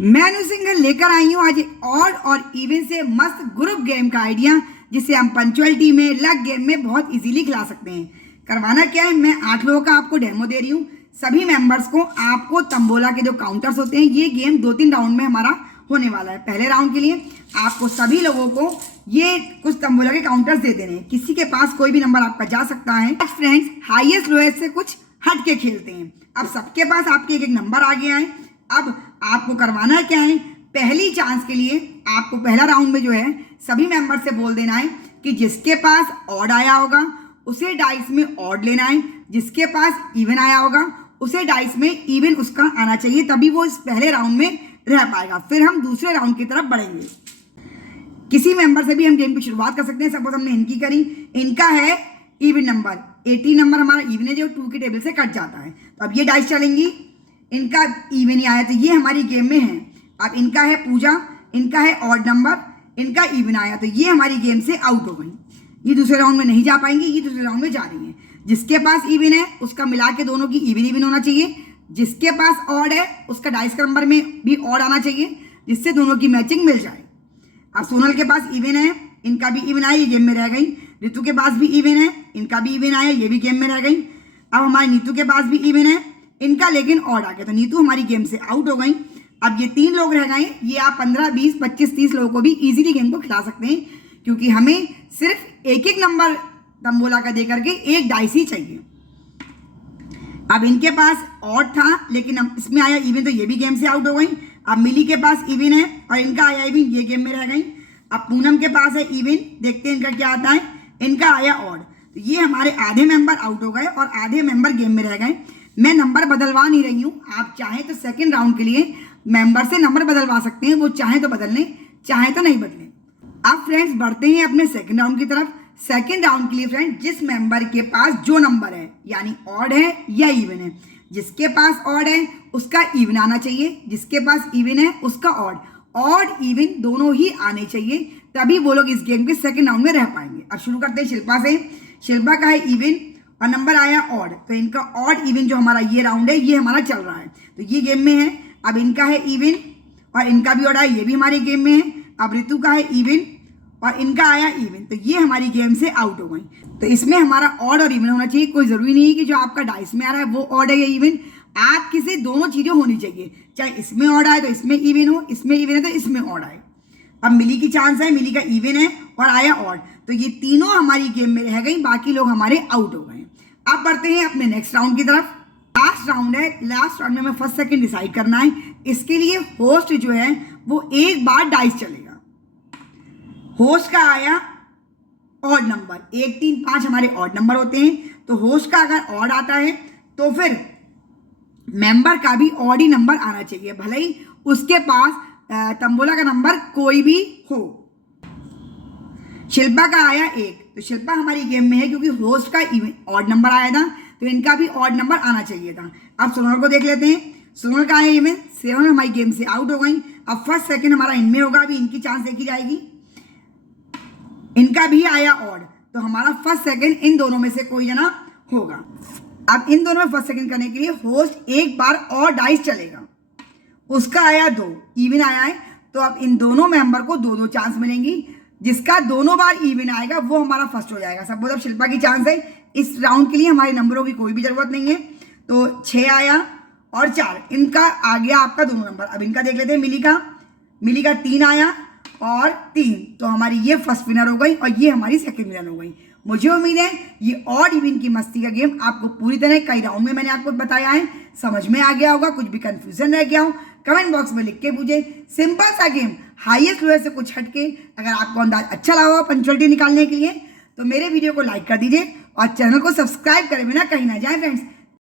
मैं अनु सिंघल लेकर आई हूँ आज ऑड और इवन से मस्त ग्रुप गेम का आइडिया, जिसे हम पंचुअलिटी में, लक गेम में बहुत इजीली खिला सकते हैं। करवाना क्या है, मैं 8 लोगों का आपको डेमो दे रही हूँ। सभी मेंबर्स को आपको तंबोला के जो काउंटर्स होते हैं, ये गेम 2-3 राउंड में हमारा होने वाला है। पहले राउंड के लिए आपको सभी लोगों को ये कुछ तंबोला के काउंटर्स दे देने हैं। किसी के पास कोई भी नंबर आपका जा सकता है। फ्रेंड्स, हाईएस्ट लोएस्ट से कुछ हट के खेलते हैं। अब सबके पास आपके एक नंबर आ गया है। अब आपको करवाना क्या है, पहली चांस के लिए आपको पहला राउंड में जो है सभी मेंबर से बोल देना है कि जिसके पास ऑड आया होगा उसे डाइस में ऑड लेना है, जिसके पास इवन आया होगा उसे डाइस में इवन उसका आना चाहिए, तभी वो इस पहले राउंड में रह पाएगा। फिर हम दूसरे राउंड की तरफ बढ़ेंगे। किसी मेंबर से भी हम गेम की शुरुआत कर सकते हैं। सपोज हमने इनकी करी, इनका है इवन नंबर 18 नंबर, हमारा इवन है जो 2 की टेबल से कट जाता है। तो अब ये डाइस चलेंगी, इनका इवन ही आया तो ये हमारी गेम में है। अब इनका है पूजा, इनका है ऑड नंबर, इनका इवन आया तो ये हमारी गेम से आउट हो गई। ये दूसरे राउंड में नहीं जा पाएंगे, ये दूसरे राउंड में जा रही है। जिसके पास इवन है उसका मिला के दोनों की इवन इवन होना चाहिए। जिसके पास ऑड है उसका डाइस का नंबर में भी ऑड आना चाहिए, जिससे दोनों की मैचिंग मिल जाए। अब सोनल के पास इवन है, इनका भी इवन आया, ये गेम में रह गई। ऋतु के पास भी इवन है, इनका भी इवन आया, ये भी गेम में रह गई। अब हमारे नीतू के पास भी इवन है, इनका लेकिन ऑड आ गया तो नीतू हमारी गेम से आउट हो गई। अब ये 3 लोग रह गए। ये आप 15, 20, 25, 30 लोगों को भी इजीली गेम को खिला सकते हैं, क्योंकि हमें सिर्फ एक नंबर तंबोला का दे करके एक डाइस ही चाहिए। अब इनके पास ऑड था लेकिन अब इसमें आया इवन तो ये भी गेम से आउट हो गई। अब मिली के पास इवन है और इनका आया इवन, ये गेम में रह गई। अब पूनम के पास है इवन, देखते हैं इनका क्या आता है। इनका आया ऑड, तो ये हमारे आधे मेंबर आउट हो गए और आधे मेंबर गेम में रह गए। मैं नंबर बदलवा नहीं रही हूँ, आप चाहें तो सेकंड राउंड के लिए मेंबर से नंबर बदलवा सकते हैं। वो चाहें तो बदल लें, चाहें तो नहीं बदलें। अब फ्रेंड्स बढ़ते हैं अपने सेकंड राउंड की तरफ। सेकंड राउंड के लिए फ्रेंड जिस मेंबर के पास जो नंबर है, यानी ऑड है या इवन है, जिसके पास ऑड है उसका इवन आना चाहिए, जिसके पास इवन है उसका ऑड। ऑड इवन दोनों ही आने चाहिए, तभी वो लोग इस गेम के सेकंड राउंड में रह पाएंगे। अब शुरू करते हैं शिल्पा से। शिल्पा का है इवन और नंबर आया ऑड, तो इनका ऑड इवन जो हमारा ये राउंड है ये हमारा चल रहा है, तो ये गेम में है। अब इनका है इवन और इनका भी ऑड आया, ये भी हमारी गेम में है। अब ऋतु का है इवन और इनका आया इवन, तो ये हमारी गेम से आउट हो गई। तो इसमें हमारा ऑड और इवन होना चाहिए। कोई जरूरी नहीं है कि जो आपका डाइस में आ रहा है वो ऑड है या इवन, आपकी से दोनों चीजें होनी चाहिए। चाहे इसमें ऑड आए तो इसमें इवन हो, इसमें इवन है तो इसमें ऑड आए। अब मिली की चांस है, मिली का इवन है और आया ऑड, तो ये तीनों हमारी गेम में रह गई, बाकी लोग हमारे आउट हो गए। अब बढ़ते हैं अपने नेक्स्ट राउंड की तरफ। लास्ट राउंड है, लास्ट राउंड में हमें फर्स्ट सेकंड डिसाइड करना है। इसके लिए होस्ट जो है वो एक बार डाइस चलेगा। होस्ट का आया ऑड नंबर, 1, 3, 5 हमारे ऑड नंबर होते हैं, तो होस्ट का अगर ऑड आता है तो फिर मेंबर का भी ऑड ही नंबर आना चाहिए, भले ही उसके पास तंबोला का नंबर कोई भी हो। शिल्पा का आया 1, तो शिल्पा हमारी गेम में है क्योंकि होस्ट का ऑड नंबर आया था, तो इनका भी ऑड नंबर आना चाहिए था। अब सोनल को देख लेते हैं। सोनल का आया इवन, 7 हमारी गेम से आउट हो गई। अब फर्स्ट सेकंड हमारा इनमें होगा, अभी इनकी चांस देखी जाएगी। इनका भी आया ऑड, तो हमारा फर्स्ट सेकंड इन दोनों में से कोई जना होगा। अब इन दोनों में फर्स्ट सेकंड करने के लिए होस्ट एक बार और डाइस चलेगा। उसका आया 2, इवन आया है, तो अब इन दोनों मेंबर को 2-2 चांस मिलेंगी। जिसका दोनों बार इवन आएगा वो हमारा फर्स्ट हो जाएगा। सपोज अब शिल्पा की चांस है, इस राउंड के लिए हमारे नंबरों की कोई भी जरूरत नहीं है, तो 6 आया और 4, इनका आ गया आपका दोनों नंबर। अब इनका देख लेते हैं। मिली का 3 आया और 3, तो हमारी ये फर्स्ट विनर हो गई और ये हमारी सेकंड विनर हो गई। मुझे उम्मीद है ये ऑड इवन की मस्ती का गेम आपको पूरी तरह, कई राउंड में मैंने आपको बताया है, समझ में आ गया होगा। कुछ भी कंफ्यूजन रह गया हो कमेंट बॉक्स में लिख के पूछे। सिंपल सा गेम, हाईएस्ट लोएस्ट से कुछ हटके। अगर आपको अंदाज अच्छा लगा हो पंचुअलिटी निकालने के लिए तो मेरे वीडियो को लाइक कर दीजिए और चैनल को सब्सक्राइब करे बिना कहीं ना जाए फ्रेंड्स।